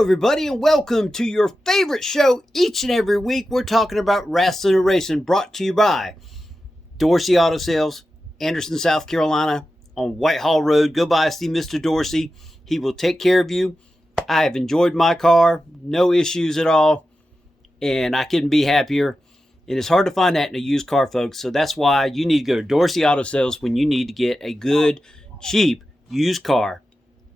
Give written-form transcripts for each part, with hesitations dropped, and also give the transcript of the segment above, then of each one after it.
Hello, everybody, and welcome to your favorite show each and every week. We're talking about Rasslin and Racin, brought to you by Dorsey Auto Sales, Anderson, South Carolina, on Whitehall Road. Go by, see Mr. Dorsey. He will take care of you. I have enjoyed my car, no issues at all, and I couldn't be happier. It is hard to find that in a used car, folks, so that's why you need to go to Dorsey Auto Sales when you need to get a good, cheap, used car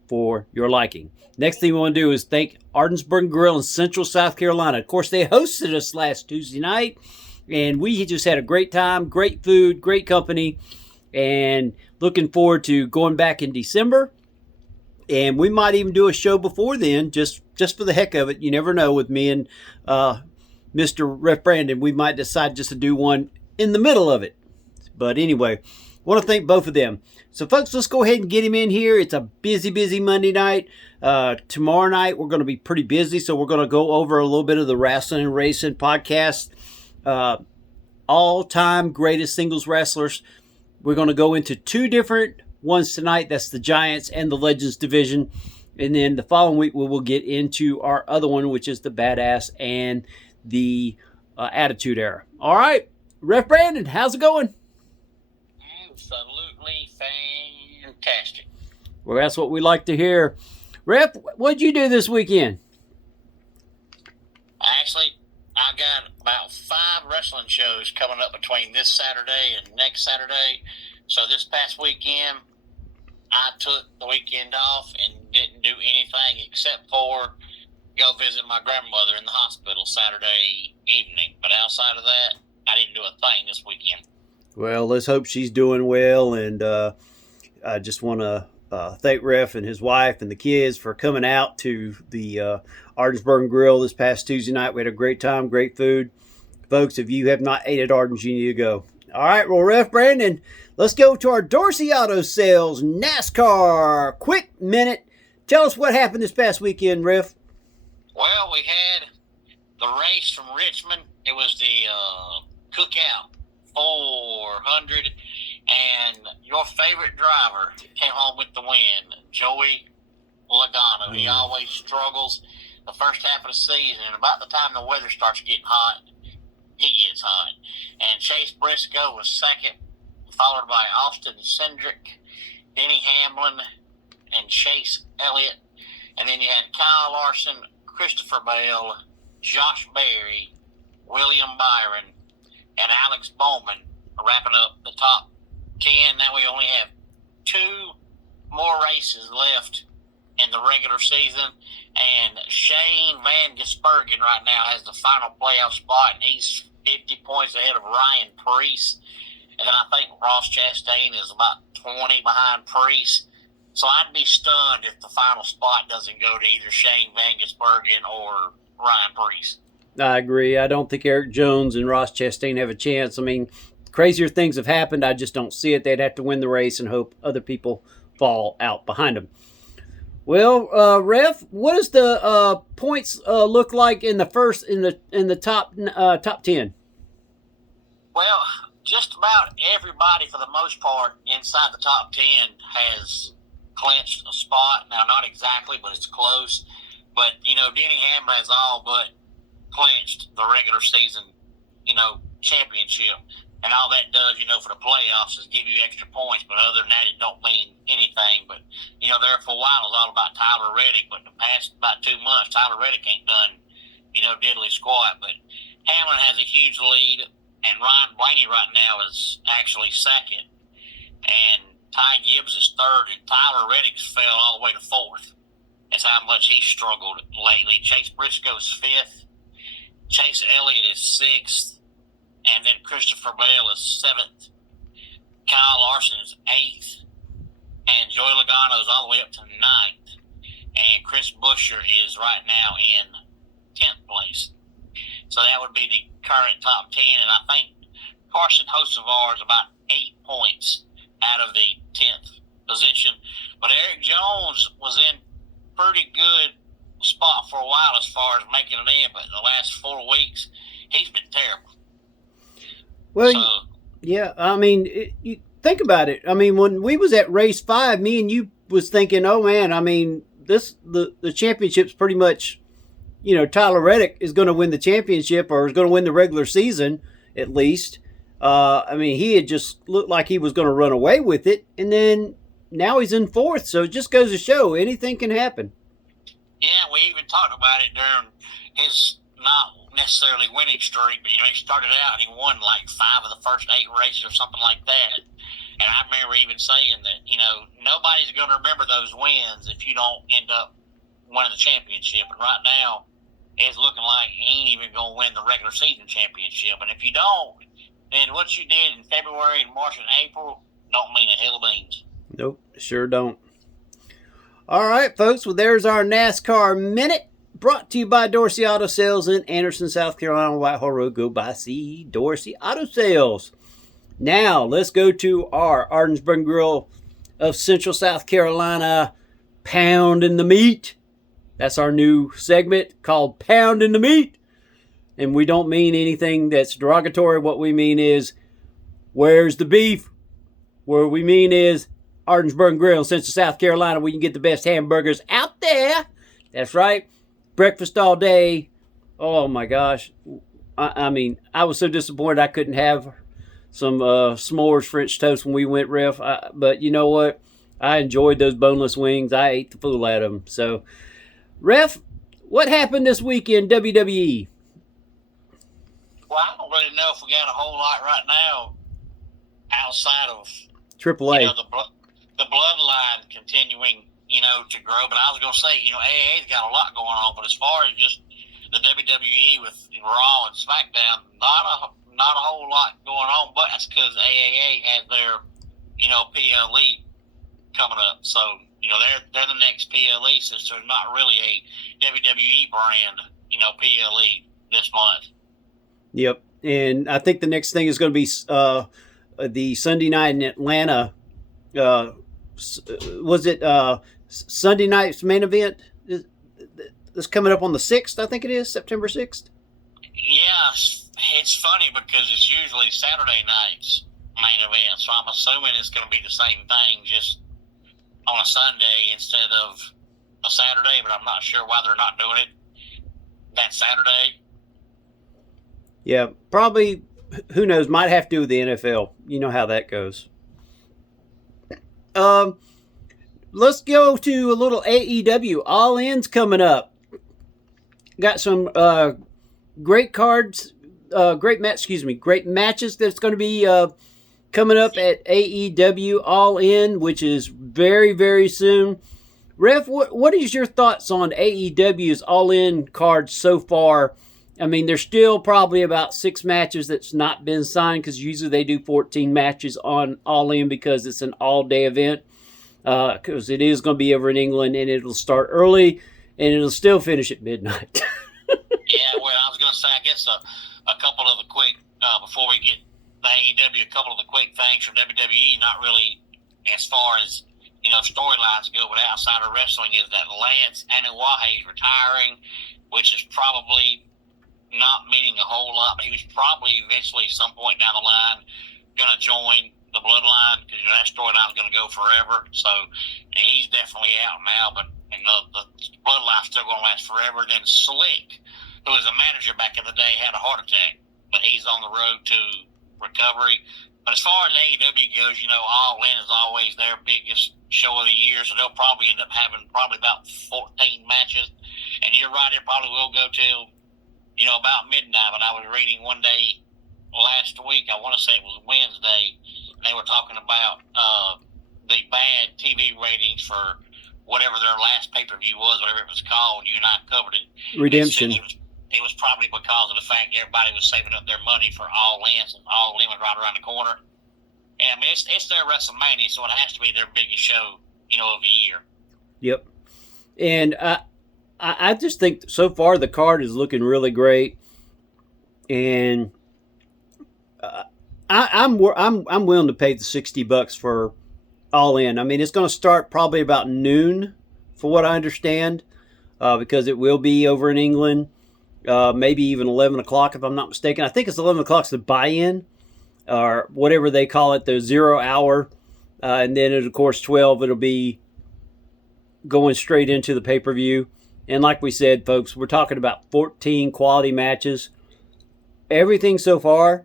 for your liking. Next thing we want to do is thank Ardensburg Grill in Central South Carolina. Of course, they hosted us last Tuesday night, and we just had a great time, great food, great company, and looking forward to going back in December. And we might even do a show before then, just for the heck of it. You never know with me and Mr. Ref Brandon. We might decide just to do one in the middle of it. But anyway, want to thank both of them. So, folks, let's go ahead and get him in here. It's a busy Monday night. Tomorrow night, we're going to be pretty busy, so we're going to go over a little bit of the Rasslin and Racin Podcast. All-time greatest singles wrestlers. We're going to go into two different ones tonight. That's the Giants and the Legends division. And then the following week, we will get into our other one, which is the Badass and the Attitude Era. All right, Ref Brandon, how's it going? Absolutely fantastic. Well, that's what we like to hear. Ref, what'd you do this weekend? Actually, I got about 5 wrestling shows coming up between this Saturday and next Saturday. So this past weekend, I took the weekend off and didn't do anything except for go visit my grandmother in the hospital Saturday evening. But outside of that, I didn't do a thing this weekend. Well, let's hope she's doing well, and I just want to thank Ref and his wife and the kids for coming out to the Ardensburg Grill this past Tuesday night. We had a great time, great food. Folks, if you have not ate at Ardens, you need to go. All right, well, Ref Brandon, let's go to our Dorsey Auto Sales NASCAR quick minute. Tell us what happened this past weekend, Ref. Well, we had the race from Richmond. It was the Cookout 400, and your favorite driver came home with the win, Joey Logano. He always struggles the first half of the season, and about the time the weather starts getting hot, he gets hot. And Chase Briscoe was second, followed by Austin Cindric, Denny Hamlin, and Chase Elliott. And then you had Kyle Larson, Christopher Bell, Josh Berry, William Byron, and Alex Bowman wrapping up the top 10. Now we only have 2 more races left in the regular season, and Shane Van Gisbergen right now has the final playoff spot, and he's 50 points ahead of Ryan Preece. And then I think Ross Chastain is about 20 behind Preece. So I'd be stunned if the final spot doesn't go to either Shane Van Gisbergen or Ryan Preece. I agree. I don't think Eric Jones and Ross Chastain have a chance. I mean, crazier things have happened. I just don't see it. They'd have to win the race and hope other people fall out behind them. Well, Ref, what does the points look like in the top 10? Well, just about everybody, for the most part, inside the top 10 has clinched a spot. Now, not exactly, but it's close. But, Denny Hamlin has all but clinched the regular season, championship. And all that does, for the playoffs is give you extra points. But other than that, it don't mean anything. But, there for a while it was all about Tyler Reddick. But the past about 2 months, Tyler Reddick ain't done, diddly squat. But Hamlin has a huge lead. And Ryan Blaney right now is actually second. And Ty Gibbs is third. And Tyler Reddick's fell all the way to fourth. That's how much he's struggled lately. Chase Briscoe's fifth. Chase Elliott is sixth. And then Christopher Bell is seventh. Kyle Larson is eighth. And Joey Logano is all the way up to ninth. And Chris Buescher is right now in 10th place. So that would be the current top 10. And I think Carson Hocevar is about 8 points out of the 10th position. But Eric Jones was in pretty good spot for a while as far as making it in. But the last 4 weeks, he's been terrible. Well, yeah, I mean, you think about it. I mean, when we was at race 5, me and you was thinking, oh, man, I mean, the championship's pretty much, Tyler Reddick is going to win the championship or is going to win the regular season at least. He had just looked like he was going to run away with it, and then now he's in fourth. So it just goes to show anything can happen. Yeah, we even talked about it during his not necessarily winning streak, but he started out and he won like 5 of the first 8 races or something like that. And I remember even saying that, nobody's going to remember those wins if you don't end up winning the championship. And right now, it's looking like he ain't even going to win the regular season championship. And if you don't, then what you did in February and March and April don't mean a hill of beans. Nope, sure don't. All right, folks. Well, there's our NASCAR Minute, brought to you by Dorsey Auto Sales in Anderson, South Carolina, Whitehall Road. Go by C. Dorsey Auto Sales. Now, let's go to our Ardensburg Grill of Central South Carolina, Pounding the Meat. That's our new segment called Pounding the Meat. And we don't mean anything that's derogatory. What we mean is, where's the beef? What we mean is, Ardensburg Grill in Central South Carolina, we can get the best hamburgers out there. That's right. Breakfast all day. Oh, my gosh. I was so disappointed I couldn't have some s'mores French toast when we went, Ref. But you know what? I enjoyed those boneless wings. I ate the fool out of them. So, Ref, what happened this week in WWE? Well, I don't really know if we got a whole lot right now outside of AAA. The bloodline continuing, to grow. But I was going to say, AAA's got a lot going on. But as far as just the WWE with Raw and SmackDown, not a whole lot going on, but that's because AAA has their, PLE coming up. So, they're the next PLE, since there's not really a WWE brand, PLE this month. Yep. And I think the next thing is going to be the Sunday night in Atlanta. Was it Sunday night's main event? It's coming up on the 6th, I think it is, September 6th. Yeah, it's funny because it's usually Saturday night's main event, so I'm assuming it's going to be the same thing, just on a Sunday instead of a Saturday, but I'm not sure why they're not doing it that Saturday. Yeah, probably, who knows, might have to do with the NFL. You know how that goes. Let's go to a little AEW. All In's coming up. Got some great cards, great matches that's going to be coming up at AEW All In, which is very, very soon. Ref, what is your thoughts on AEW's All In cards so far? There's still probably about 6 matches that's not been signed, because usually they do 14 matches on All In because it's an all-day event. Because it is going to be over in England, and it'll start early, and it'll still finish at midnight. Yeah, well, I was going to say, I guess a couple of the quick, before we get the AEW, a couple of the quick things from WWE, not really as far as, storylines go, but outside of wrestling, is that Lance Anoa'i is retiring, which is probably not meaning a whole lot, but he was probably eventually, some point down the line, going to join the bloodline, because that storyline is going to go forever. So he's definitely out now, but the bloodline's still going to last forever. Then Slick, who was a manager back in the day, had a heart attack, but he's on the road to recovery. But as far as AEW goes, All In is always their biggest show of the year, so they'll probably end up having about 14 matches. And you're right, it probably will go till about midnight. But I was reading one day last week, I want to say it was Wednesday, and they were talking about the bad TV ratings for whatever their last pay-per-view was, whatever it was called. You and I covered it. Redemption. It was probably because of the fact everybody was saving up their money for All In, and All In was right around the corner. And it's their WrestleMania, so it has to be their biggest show, of the year. Yep. And I just think so far the card is looking really great, and I'm willing to pay the $60 for All In. It's going to start probably about noon, for what I understand, because it will be over in England. Maybe even 11 o'clock, if I'm not mistaken. I think it's 11 o'clock the buy-in, or whatever they call it, the 0 hour. And then, of course, 12, it'll be going straight into the pay-per-view. And like we said, folks, we're talking about 14 quality matches. Everything so far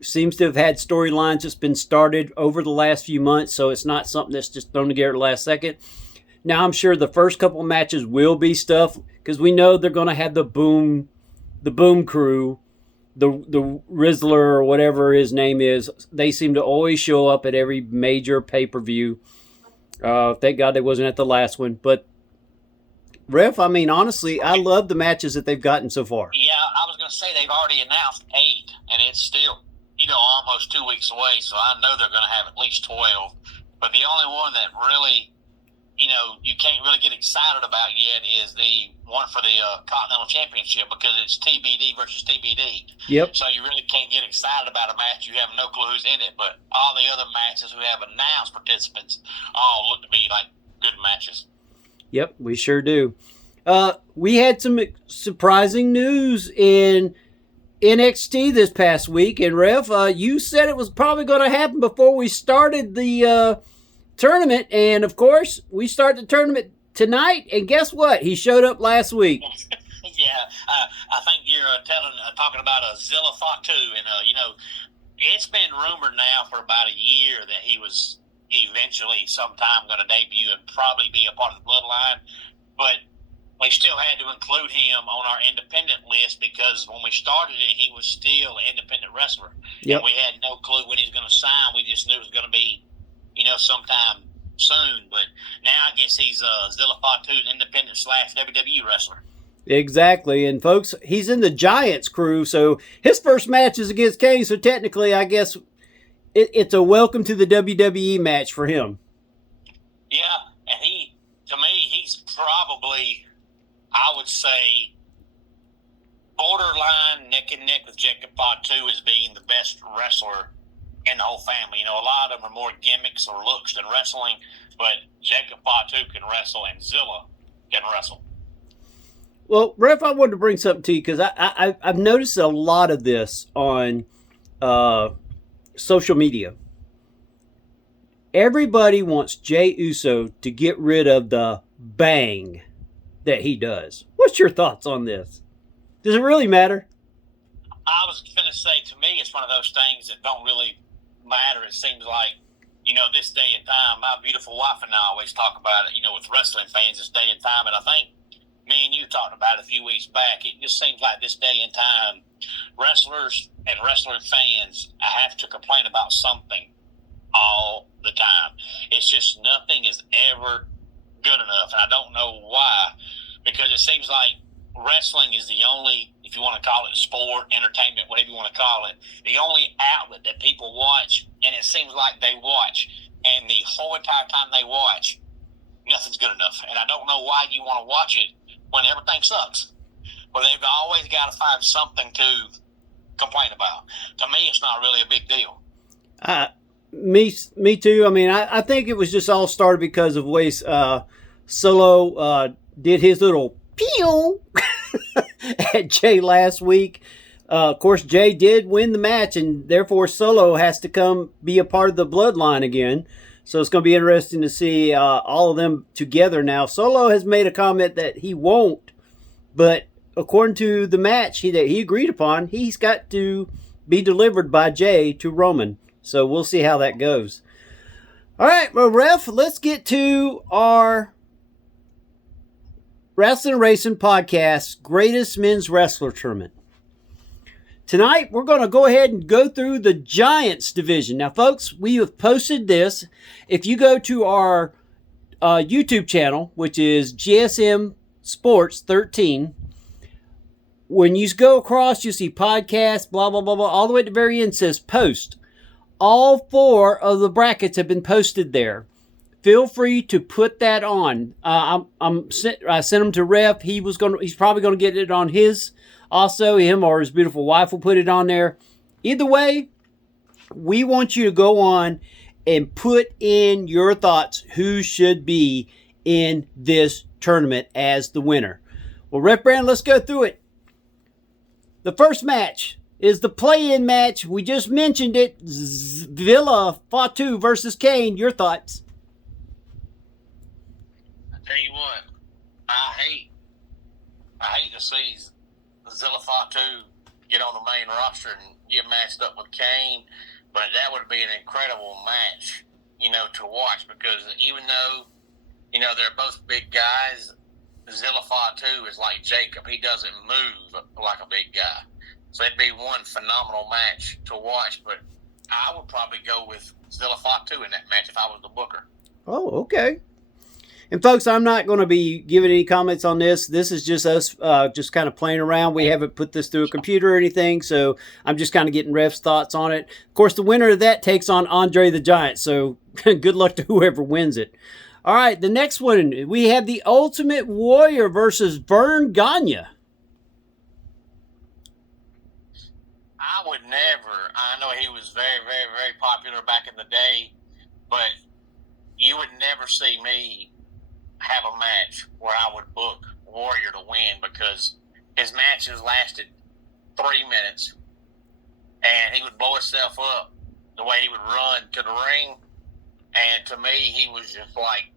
seems to have had storylines that's been started over the last few months, so it's not something that's just thrown together at the last second. Now, I'm sure the first couple of matches will be stuff, because we know they're going to have the boom crew, the Rizzler or whatever his name is. They seem to always show up at every major pay-per-view. Thank God they wasn't at the last one. But, Ref, I mean, honestly, I love the matches that they've gotten so far. Yeah, I was going to say they've already announced 8, and it's still, almost 2 weeks away, so I know they're going to have at least 12. But the only one that really, you can't really get excited about yet is the one for the Continental Championship, because it's TBD versus TBD. Yep. So you really can't get excited about a match. You have no clue who's in it. But all the other matches who have announced participants all look to be like good matches. Yep, we sure do. We had some surprising news in NXT this past week. And, Ref, you said it was probably going to happen before we started the tournament. And, of course, we start the tournament tonight. And guess what? He showed up last week. Yeah, I think you're talking about Zilla Fatu. And, it's been rumored now for about a year that he was eventually sometime going to debut and probably be a part of the bloodline. But we still had to include him on our independent list, because when we started it, he was still an independent wrestler. Yep. And we had no clue when he was going to sign. We just knew it was going to be, sometime soon. But now I guess he's Zilla Fatu's independent / WWE wrestler. Exactly. And, folks, he's in the Giants crew, so his first match is against Kane. So technically, I guess it's a welcome to the WWE match for him. Yeah, and to me, he's probably, I would say, borderline neck and neck with Jacob Fatu as being the best wrestler in the whole family. A lot of them are more gimmicks or looks than wrestling, but Jacob Fatu can wrestle and Zilla can wrestle. Well, Ref, I wanted to bring something to you, because I've noticed a lot of this on social media. Everybody wants Jey Uso to get rid of the bang that he does. What's your thoughts on this? Does it really matter? I was going to say, to me, it's one of those things that don't really matter. It seems like, this day and time, my beautiful wife and I always talk about it, with wrestling fans, this day and time. And I think me and you talked about it a few weeks back. It just seems like this day and time, wrestlers and wrestling fans have to complain about something all the time. It's just nothing is ever good enough. And I don't know why, because it seems like wrestling is the only, if you want to call it sport, entertainment, whatever you want to call it, the only outlet that people watch, and it seems like they watch, and the whole entire time they watch, nothing's good enough. And I don't know why you want to watch it when everything sucks. But they've always got to find something to complain about. To me, it's not really a big deal. Me too. I mean, I think it was just all started because of way Solo did his little pew at Jey last week. Of course, Jey did win the match, and therefore Solo has to come be a part of the bloodline again. So it's going to be interesting to see all of them together now. Solo has made a comment that he won't, but according to the match that he agreed upon, he's got to be delivered by Jey to Roman. So we'll see how that goes. All right, well, Ref, let's get to our Rasslin and Racin Podcast Greatest Men's Wrestler Tournament. Tonight, we're going to go ahead and go through the Giants division. Now, folks, we have posted this. If you go to our YouTube channel, which is GSM Sports 13, when you go across, you see podcast, blah, blah, blah, blah. All the way at the very end says post. All 4 of the brackets have been posted there. Feel free to put that on. I sent them to Ref. He's probably going to get it on his. Also, him or his beautiful wife will put it on there. Either way, we want you to go on and put in your thoughts who should be in this tournament as the winner. Well, Ref Brand, let's go through it. The first match is the play-in match. We just mentioned it. Zilla Fatu versus Kane. Your thoughts? tell you what, I hate to see Zilla Fatu get on the main roster and get matched up with Kane, but that would be an incredible match, to watch, because even though, they're both big guys, Zilla Fatu is like Jacob. He doesn't move like a big guy. So it'd be one phenomenal match to watch, but I would probably go with Zilla Fatu in that match if I was the booker. Oh, okay. And folks, I'm not going to be giving any comments on this. This is just us just kind of playing around. We haven't put this through a computer or anything, so I'm just kind of getting Rev's thoughts on it. Of course, the winner of that takes on Andre the Giant, so good luck to whoever wins it. All right, the next one, we have the Ultimate Warrior versus Vern Gagne. I would never. I know he was very, very, very popular back in the day, but you would never see me have a match where I would book Warrior to win, because his matches lasted 3 minutes, and he would blow himself up the way he would run to the ring. And to me, he was just like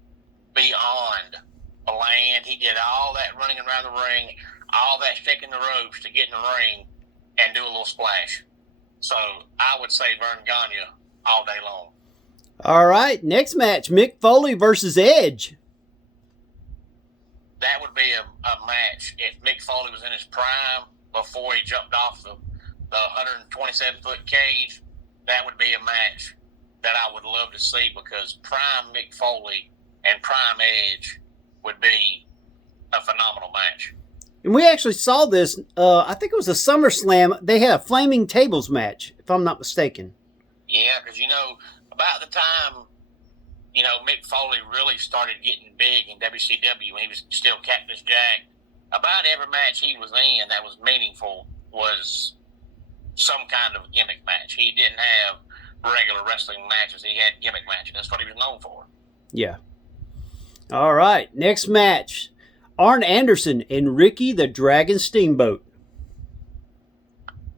beyond bland. He did all that running around the ring, all that shaking the ropes to get in the ring and do a little splash. So I would say Vern Gagne all day long. All right, next match, Mick Foley versus Edge. That would be a match if Mick Foley was in his prime before he jumped off the 127-foot cage. That would be a match that I would love to see, because prime Mick Foley and prime Edge would be a phenomenal match. And we actually saw this, I think it was a SummerSlam. They had a Flaming Tables match, if I'm not mistaken. Yeah, because, about the time, Mick Foley really started getting big in WCW when he was still Cactus Jack, about every match he was in that was meaningful was some kind of gimmick match. He didn't have regular wrestling matches. He had gimmick matches. That's what he was known for. Yeah. All right, next match. Arn Anderson and Ricky the Dragon Steamboat.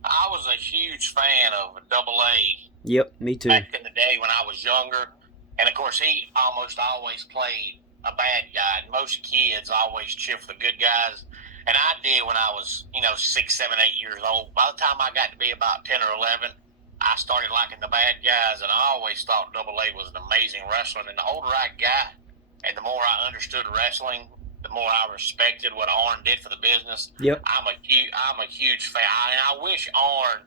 I was a huge fan of Double A. Yep, me too. Back in the day when I was younger. And, of course, he almost always played a bad guy. And most kids always cheer for the good guys. And I did when I was, 6, 7, 8 years old. By the time I got to be about 10 or 11, I started liking the bad guys. And I always thought Double A was an amazing wrestler. And the older I got and the more I understood wrestling, the more I respected what Arn did for the business. Yep. I'm a huge fan. I wish Arn,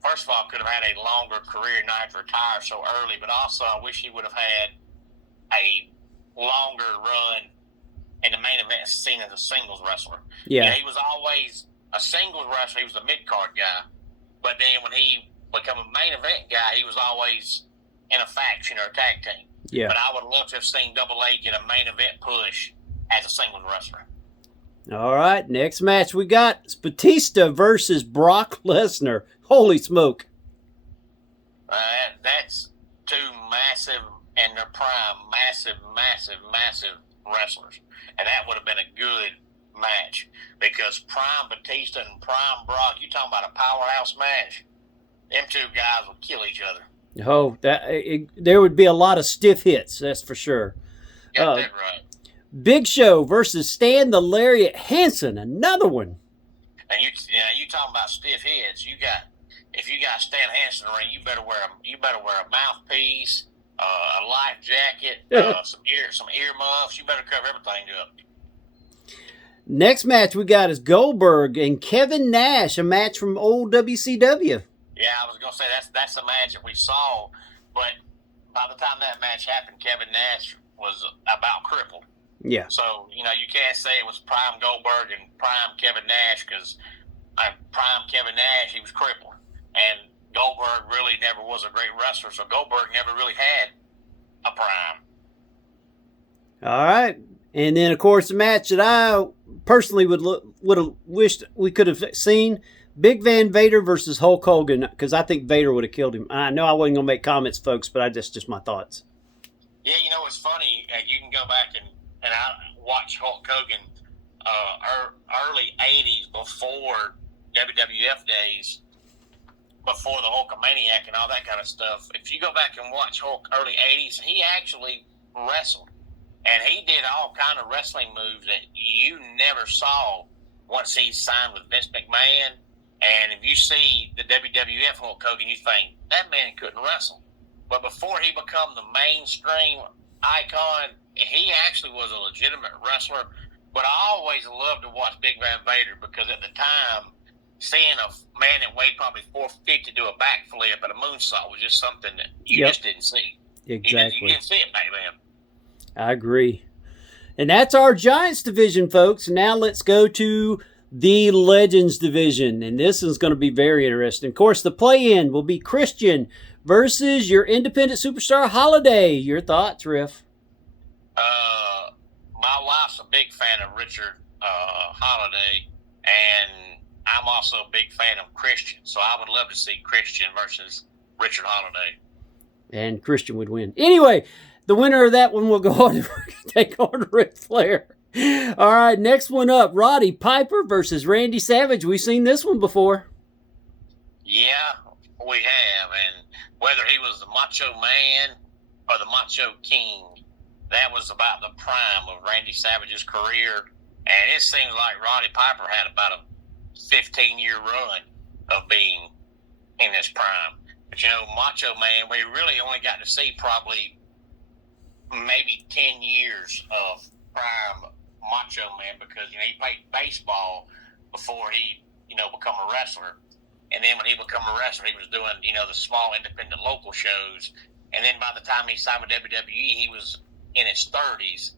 first of all, could have had a longer career, not have to retire so early, but also I wish he would have had a longer run in the main event scene as a singles wrestler. Yeah. He was always a singles wrestler. He was a mid-card guy. But then when he became a main event guy, he was always in a faction or a tag team. Yeah. But I would love to have seen Double A get a main event push as a singles wrestler. All right, next match we got Batista versus Brock Lesnar. Holy smoke. That's two massive, in their prime, massive wrestlers. And that would have been a good match, because prime Batista and prime Brock, you talking about a powerhouse match, them two guys would kill each other. Oh, there would be a lot of stiff hits, that's for sure. Got that right. Big Show versus Stan the Lariat Hansen, another one. And you talking about stiff hits? If you got Stan Hansen in the ring, you better wear a mouthpiece, a life jacket, some earmuffs. You better cover everything up. Next match we got is Goldberg and Kevin Nash, a match from old WCW. Yeah, I was gonna say that's a match that we saw, but by the time that match happened, Kevin Nash was about crippled. Yeah. So you can't say it was prime Goldberg and prime Kevin Nash, because prime Kevin Nash, he was crippled, and Goldberg really never was a great wrestler. So Goldberg never really had a prime. All right, and then of course the match that I personally would have wished we could have seen. Big Van Vader versus Hulk Hogan, because I think Vader would have killed him. I know I wasn't going to make comments, folks, but just my thoughts. Yeah, it's funny. You can go back and I watch Hulk Hogan early 80s, before WWF days, before the Hulkamaniac and all that kind of stuff. If you go back and watch Hulk early 80s, he actually wrestled. And he did all kind of wrestling moves that you never saw once he signed with Vince McMahon. And if you see the WWF Hulk Hogan, you think, that man couldn't wrestle. But before he became the mainstream icon, he actually was a legitimate wrestler. But I always loved to watch Big Van Vader because at the time, seeing a man that weighed probably 450 do a backflip and a moonsault was just something that you just didn't see. Exactly. You didn't see it back then. I agree. And that's our Giants division, folks. Now let's go to the Legends division. And this is going to be very interesting. Of course, the play-in will be Christian versus your independent superstar Holiday. Your thoughts, Riff? My wife's a big fan of Richard Holiday, and I'm also a big fan of Christian. So I would love to see Christian versus Richard Holiday. And Christian would win. Anyway, the winner of that one will go on to take on Ric Flair. All right, next one up, Roddy Piper versus Randy Savage. We've seen this one before. Yeah, we have. And whether he was the Macho Man or the Macho King, that was about the prime of Randy Savage's career. And it seems like Roddy Piper had about a 15-year run of being in his prime. But, Macho Man, we really only got to see probably maybe 10 years of prime Macho Man because, he played baseball before he, become a wrestler. And then when he became a wrestler, he was doing, the small independent local shows. And then by the time he signed with WWE, he was in his 30s.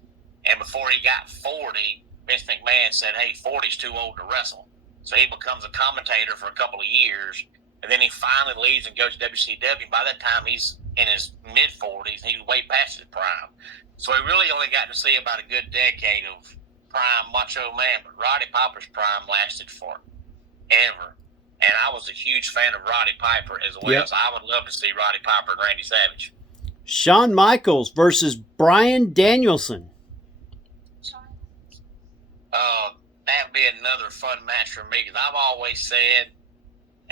And before he got 40, Vince McMahon said, hey, 40's too old to wrestle. So he becomes a commentator for a couple of years. And then he finally leaves and goes to WCW. By that time, he's in his mid-40s. He's way past his prime. So we really only got to see about a good decade of prime Macho Man. But Roddy Piper's prime lasted forever. And I was a huge fan of Roddy Piper as well. Yep. So I would love to see Roddy Piper and Randy Savage. Shawn Michaels versus Bryan Danielson. That would be another fun match for me because I've always said,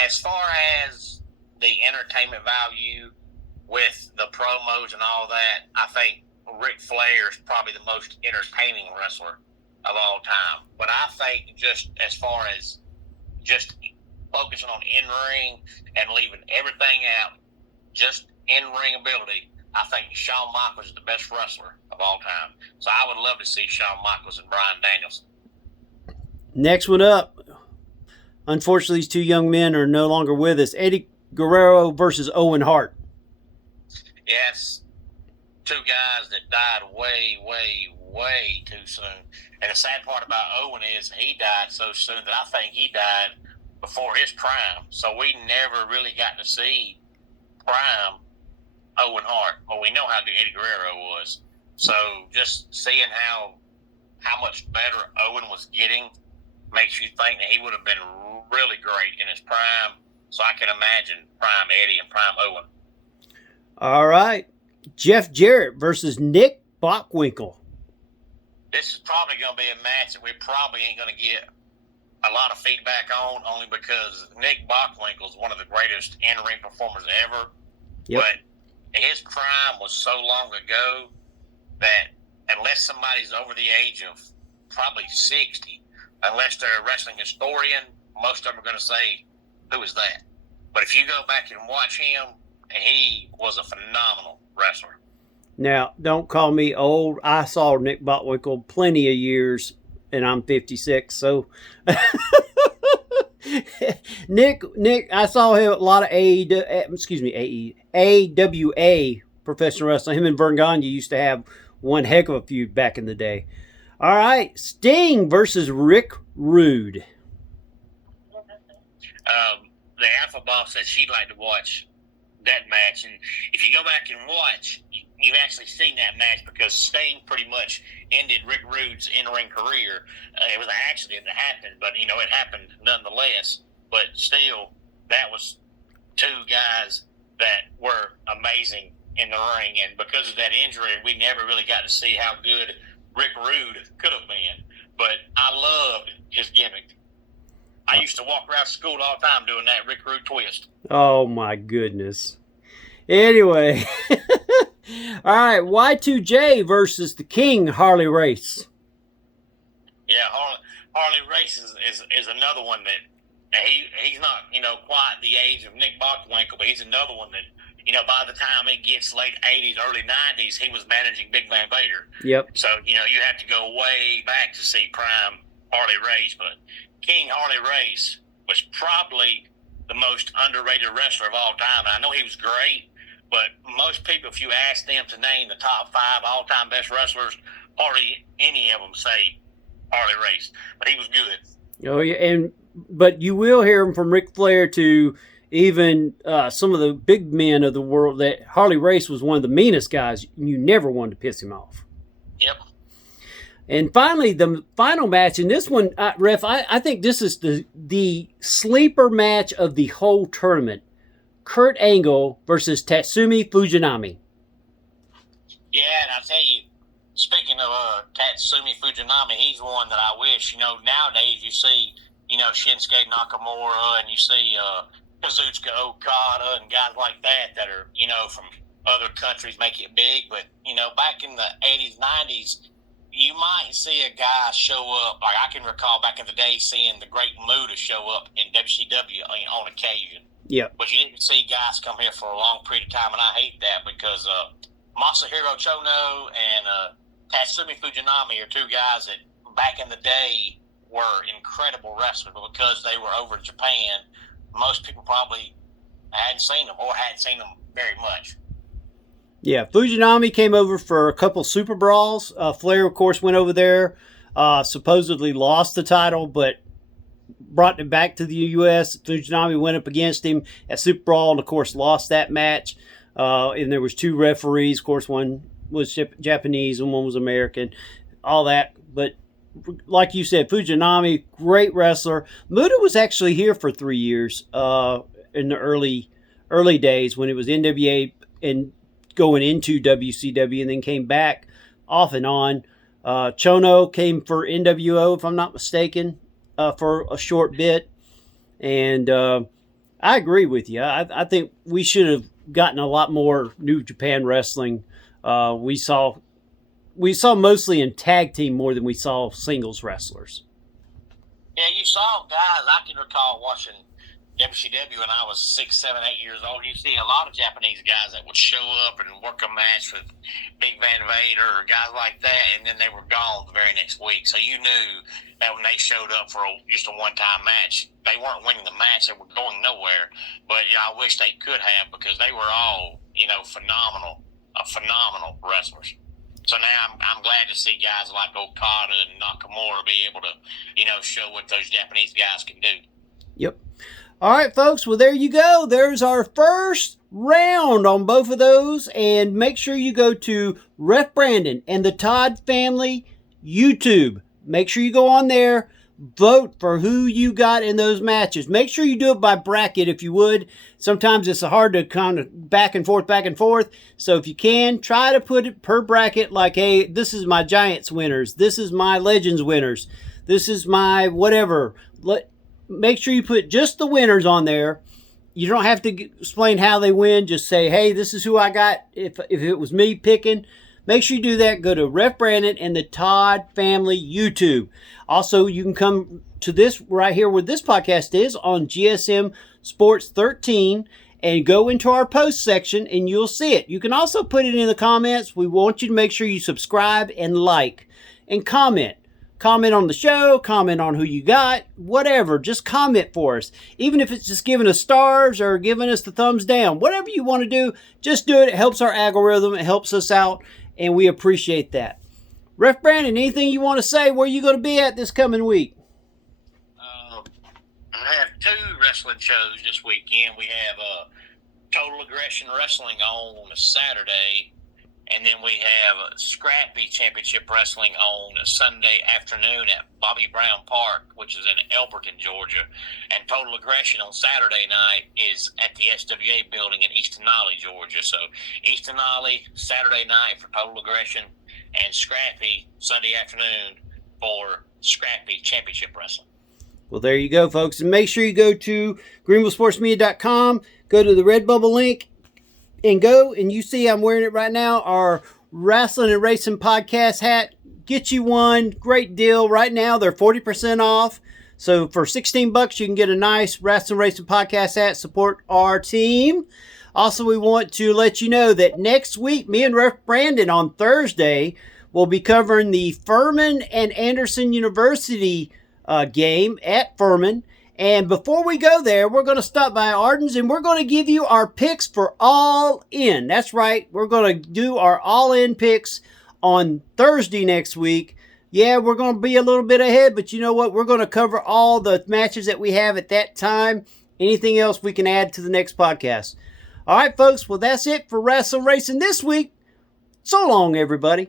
as far as the entertainment value with the promos and all that, I think Ric Flair is probably the most entertaining wrestler of all time. But I think just as far as just focusing on in-ring and leaving everything out, just in-ring ability, I think Shawn Michaels is the best wrestler of all time. So I would love to see Shawn Michaels and Bryan Danielson. Next one up. Unfortunately, these two young men are no longer with us. Eddie Guerrero versus Owen Hart. Yes. Two guys that died way, way, way too soon. And the sad part about Owen is he died so soon that I think he died before his prime. So we never really got to see prime Owen Hart. But we know how good Eddie Guerrero was. So just seeing how much better Owen was getting makes you think that he would have been really great in his prime. So I can imagine prime Eddie and prime Owen. All right. Jeff Jarrett versus Nick Bockwinkel. This is probably going to be a match that we probably ain't going to get a lot of feedback on, only because Nick Bockwinkel is one of the greatest in-ring performers ever. Yep. But his prime was so long ago that unless somebody's over the age of probably 60, unless they're a wrestling historian, most of them are going to say, who is that? But if you go back and watch him, he was a phenomenal wrestler. Now, don't call me old. I saw Nick Bockwinkel plenty of years, and I'm 56, so... Nick, I saw him a lot of AWA professional wrestling. Him and Vern Gagne used to have one heck of a feud back in the day. All right, Sting versus Rick Rude. The Alpha Boss said she'd like to watch that match, and if you go back and watch, you've actually seen that match because Sting pretty much ended Rick Rude's in-ring career. It was an accident that happened, but it happened nonetheless. But still, that was two guys that were amazing in the ring, and because of that injury, we never really got to see how good Rick Rude could have been. But I loved his gimmick. I used to walk around school all the time doing that Rick Rude twist. Oh, my goodness. Anyway, All right, Y2J versus the King Harley Race. Yeah, Harley Race is another one that he's not, quite the age of Nick Bockwinkel, but he's another one that, by the time it gets late 80s, early 90s, he was managing Big Van Vader. Yep. So, you have to go way back to see prime Harley Race, but King Harley Race was probably the most underrated wrestler of all time. And I know he was great, but most people, if you ask them to name the top 5 all-time best wrestlers, hardly any of them say Harley Race. But he was good. Oh yeah, but you will hear him from Ric Flair to even some of the big men of the world that Harley Race was one of the meanest guys. You never wanted to piss him off. Yep. And finally, the final match, and this one, Ref, I think this is the sleeper match of the whole tournament. Kurt Angle versus Tatsumi Fujinami. Yeah, and I tell you, speaking of Tatsumi Fujinami, he's one that I wish, nowadays you see, Shinsuke Nakamura and you see Kazuchika Okada and guys like that are, from other countries make it big. But, back in the 80s, 90s, you might see a guy show up. Like I can recall back in the day seeing the Great Muta show up in WCW on occasion. Yeah. But you didn't see guys come here for a long period of time, and I hate that because Masahiro Chono and Tatsumi Fujinami are 2 guys that back in the day were incredible wrestlers, but because they were over in Japan, most people probably hadn't seen them or hadn't seen them very much. Yeah, Fujinami came over for a couple Super Brawls. Flair, of course, went over there, supposedly lost the title, but brought it back to the U.S. Fujinami went up against him at Super Brawl and, of course, lost that match. And there was 2 referees. Of course, one was Japanese and one was American. All that. But like you said, Fujinami, great wrestler. Muta was actually here for 3 years in the early days when it was NWA and going into WCW, and then came back off and on. Chono came for NWO, if I'm not mistaken, for a short bit. And I agree with you. I think we should have gotten a lot more New Japan wrestling. We saw mostly in tag team more than we saw singles wrestlers. Yeah, you saw guys. I can recall watching WCW when I was 6, 7, 8 years old. You see a lot of Japanese guys that would show up and work a match with Big Van Vader or guys like that, and then they were gone the very next week. So you knew that when they showed up for just a one-time match, they weren't winning the match. They were going nowhere. But I wish they could have, because they were all, phenomenal wrestlers. So now I'm glad to see guys like Okada and Nakamura be able to, show what those Japanese guys can do. Yep. All right, folks. Well, there you go. There's our first round on both of those. And make sure you go to Ref Brandon and the Todd Family YouTube. Make sure you go on there. Vote for who you got in those matches. Make sure you do it by bracket if you would. Sometimes it's hard to kind of back and forth. So if you can, try to put it per bracket like, hey, this is my Giants winners. This is my Legends winners. This is my whatever. Make sure you put just the winners on there. You don't have to explain how they win. Just say, hey, this is who I got. If it was me picking, make sure you do that. Go to Ref Brandon and the Todd Family YouTube. Also, you can come to this right here where this podcast is on GSM Sports 13 and go into our post section and you'll see it. You can also put it in the comments. We want you to make sure you subscribe and like and comment. Comment on the show, comment on who you got, whatever. Just comment for us. Even if it's just giving us stars or giving us the thumbs down. Whatever you want to do, just do it. It helps our algorithm. It helps us out, and we appreciate that. Ref Brandon, anything you want to say? Where are you going to be at this coming week? I have 2 wrestling shows this weekend. We have Total Aggression Wrestling on a Saturday. And then we have Scrappy Championship Wrestling on a Sunday afternoon at Bobby Brown Park, which is in Elberton, Georgia. And Total Aggression on Saturday night is at the SWA building in East Denali, Georgia. So East Denali, Saturday night for Total Aggression, and Scrappy Sunday afternoon for Scrappy Championship Wrestling. Well, there you go, folks. And make sure you go to greenvillesportsmedia.com, go to the Redbubble link, and go, and you see I'm wearing it right now, our Rasslin and Racin Podcast hat. Get you one. Great deal. Right now, they're 40% off. So for $16, you can get a nice Rasslin and Racin Podcast hat. Support our team. Also, we want to let you know that next week, me and Ref Brandon on Thursday will be covering the Furman and Anderson University game at Furman. And before we go there, we're going to stop by Arden's and we're going to give you our picks for All In. That's right. We're going to do our All In picks on Thursday next week. Yeah, we're going to be a little bit ahead, but you know what? We're going to cover all the matches that we have at that time. Anything else we can add to the next podcast. All right, folks. Well, that's it for Rasslin' Racing this week. So long, everybody.